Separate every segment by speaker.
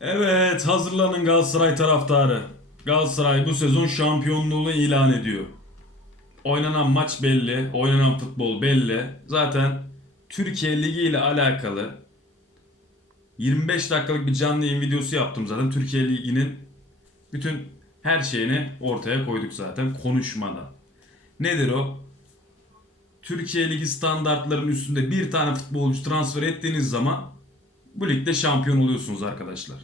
Speaker 1: Evet hazırlanın Galatasaray taraftarı. Galatasaray bu sezon şampiyonluğunu ilan ediyor. Oynanan maç belli, oynanan futbol belli. Zaten Türkiye Ligi ile alakalı 25 dakikalık bir canlı yayın videosu yaptım zaten. Türkiye Ligi'nin bütün her şeyini ortaya koyduk zaten konuşmadan. Nedir o? Türkiye Ligi standartlarının üstünde bir tane futbolcu transfer ettiğiniz zaman bu ligde şampiyon oluyorsunuz arkadaşlar.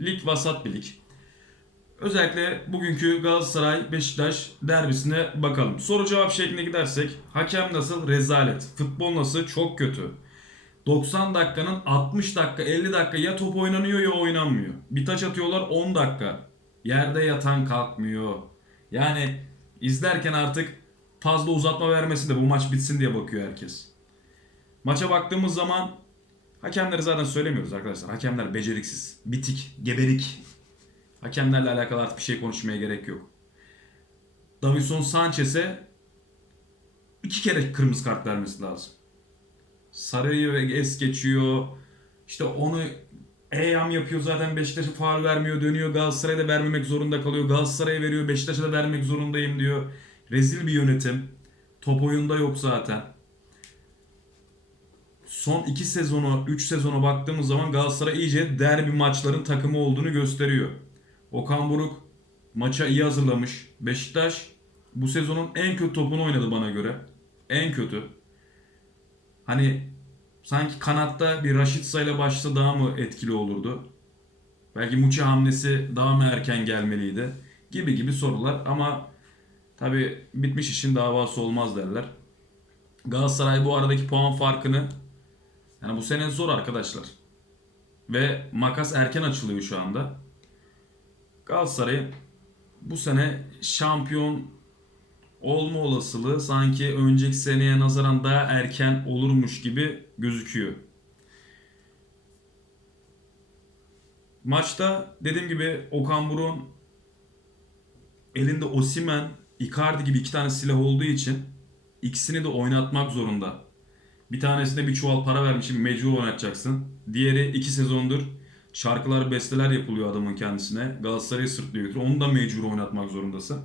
Speaker 1: Lig vasat bir lig. Özellikle bugünkü Galatasaray Beşiktaş derbisine bakalım. Soru cevap şeklinde gidersek hakem nasıl? Rezalet. Futbol nasıl? Çok kötü. 90 dakikanın 60 dakika 50 dakika ya top oynanıyor ya oynanmıyor. Bir taç atıyorlar 10 dakika. Yerde yatan kalkmıyor. Yani izlerken artık fazla uzatma vermesi de bu maç bitsin diye bakıyor herkes. Maça baktığımız zaman hakemleri zaten söylemiyoruz arkadaşlar. Hakemler beceriksiz, bitik, geberik. Hakemlerle alakalı artık bir şey konuşmaya gerek yok. Davison Sanchez'e iki kere kırmızı kart vermesi lazım. Sarıyı ve es geçiyor. İşte onu Eyam yapıyor zaten Beşiktaş'a faul vermiyor dönüyor Galatasaray'a da vermemek zorunda kalıyor. Galatasaray'a veriyor Beşiktaş'a da vermek zorundayım diyor. Rezil bir yönetim. Top oyunda yok zaten. Son 2 sezonu, 3 sezona baktığımız zaman Galatasaray iyice derbi maçların takımı olduğunu gösteriyor. Okan Buruk maça iyi hazırlamış. Beşiktaş bu sezonun en kötü topunu oynadı bana göre. En kötü. Hani sanki kanatta bir Raşitsa ile başta daha mı etkili olurdu? Belki Muçi hamlesi daha mı erken gelmeliydi? Gibi gibi sorular ama tabi bitmiş işin davası olmaz derler. Galatasaray bu aradaki puan farkını yani bu sene zor arkadaşlar. Ve makas erken açılıyor şu anda. Galatasaray'ın bu sene şampiyon olma olasılığı sanki önceki seneye nazaran daha erken olurmuş gibi gözüküyor. Maçta dediğim gibi Okan Buruk'un elinde Osimen, Icardi gibi iki tane silah olduğu için ikisini de oynatmak zorunda. Bir tanesine bir çuval para vermişim mecbur oynatacaksın. Diğeri iki sezondur şarkılar besteler yapılıyor adamın kendisine. Galatasaray'ı sırtlıyor götürüyor. Onu da mecbur oynatmak zorundasın.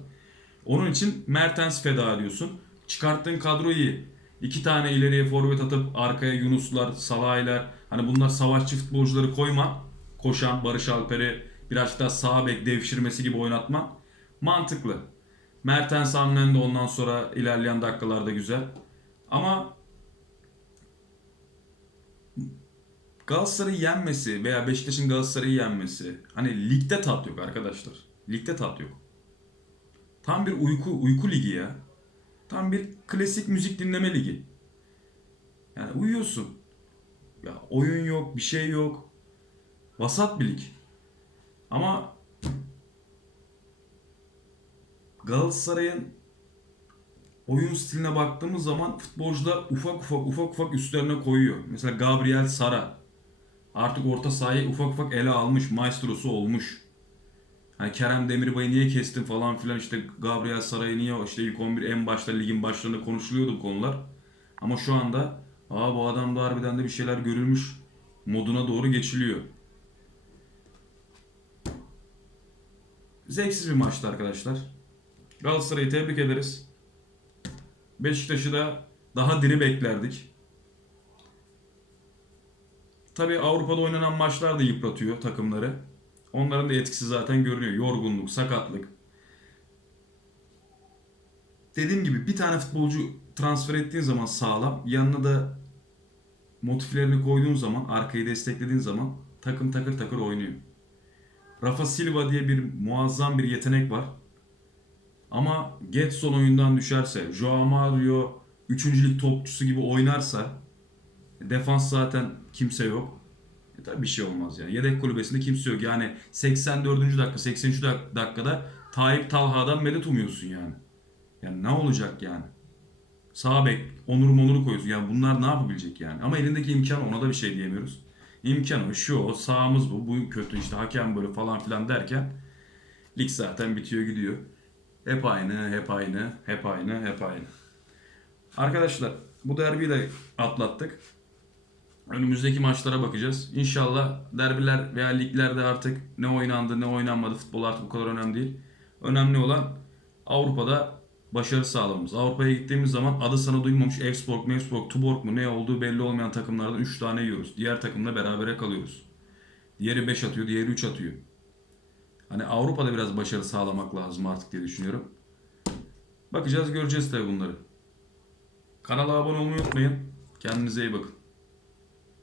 Speaker 1: Onun için Mertens feda ediyorsun. Çıkarttığın kadro iyi. İki tane ileriye forvet atıp arkaya Yunuslar, Salah'lar hani bunlar savaşçı futbolcuları koyma. Koşan Barış Alper'i biraz daha sağ bek devşirmesi gibi oynatma. Mantıklı. Mertens hamlen de ondan sonra ilerleyen dakikalarda güzel. Ama Galatasaray'ı yenmesi veya Beşiktaş'ın Galatasaray'ı yenmesi hani ligde tat yok arkadaşlar. Ligde tat yok. Tam bir uyku uyku ligi ya. Tam bir klasik müzik dinleme ligi. Yani uyuyorsun. Ya oyun yok, bir şey yok. Vasat bir lig. Ama Galatasaray'ın oyun stiline baktığımız zaman futbolcular ufak ufak ufak ufak üstlerine koyuyor. Mesela Gabriel Sara artık orta sahayı ufak ufak ele almış, maestrosu olmuş. Hani Kerem Demirbay'ı niye kestin falan filan işte Gabriel Saray'ı niye işte ilk 11 en başta ligin başlarında konuşuluyordu bu konular. Ama şu anda aa bu adam da harbiden de bir şeyler görülmüş moduna doğru geçiliyor. Zevksiz bir maçtı arkadaşlar. Galatasaray'ı tebrik ederiz. Beşiktaş'ı da daha diri beklerdik. Tabii Avrupa'da oynanan maçlar da yıpratıyor takımları. Onların da etkisi zaten görünüyor. Yorgunluk, sakatlık. Dediğim gibi bir tane futbolcu transfer ettiğin zaman sağlam. Yanına da motiflerini koyduğun zaman, arkayı desteklediğin zaman takım takır takır oynuyor. Rafa Silva diye bir muazzam bir yetenek var. Ama Getson oyundan düşerse, Joao Mario 3. lig topçusu gibi oynarsa defans zaten kimse yok. E tabii bir şey olmaz yani. Yedek kulübesinde kimse yok. Yani 84. dakika, 83. dak- dakikada Tayyip Talha'dan medet umuyorsun yani. Yani ne olacak yani? Sağ bek, Onur Monur'u koyuyorsun. Yani bunlar ne yapabilecek yani? Ama elindeki imkan ona da bir şey diyemiyoruz. İmkan o, şu o, sağımız bu, bu kötü işte hakem böyle falan filan derken lig zaten bitiyor gidiyor. Hep aynı, hep aynı, hep aynı, hep aynı. Arkadaşlar bu derbiyi de atlattık. Önümüzdeki maçlara bakacağız. İnşallah derbiler veya liglerde artık ne oynandı ne oynanmadı futbol artık bu kadar önemli değil. Önemli olan Avrupa'da başarı sağlamamız. Avrupa'ya gittiğimiz zaman adı sana duymamış Elfsborg, Mevsborg, Tuborg mu ne olduğu belli olmayan takımlardan 3 tane yiyoruz. Diğer takımla berabere kalıyoruz. Diğeri 5 atıyor, diğeri 3 atıyor. Hani Avrupa'da biraz başarı sağlamak lazım artık diye düşünüyorum. Bakacağız göreceğiz tabii bunları. Kanala abone olmayı unutmayın. Kendinize iyi bakın.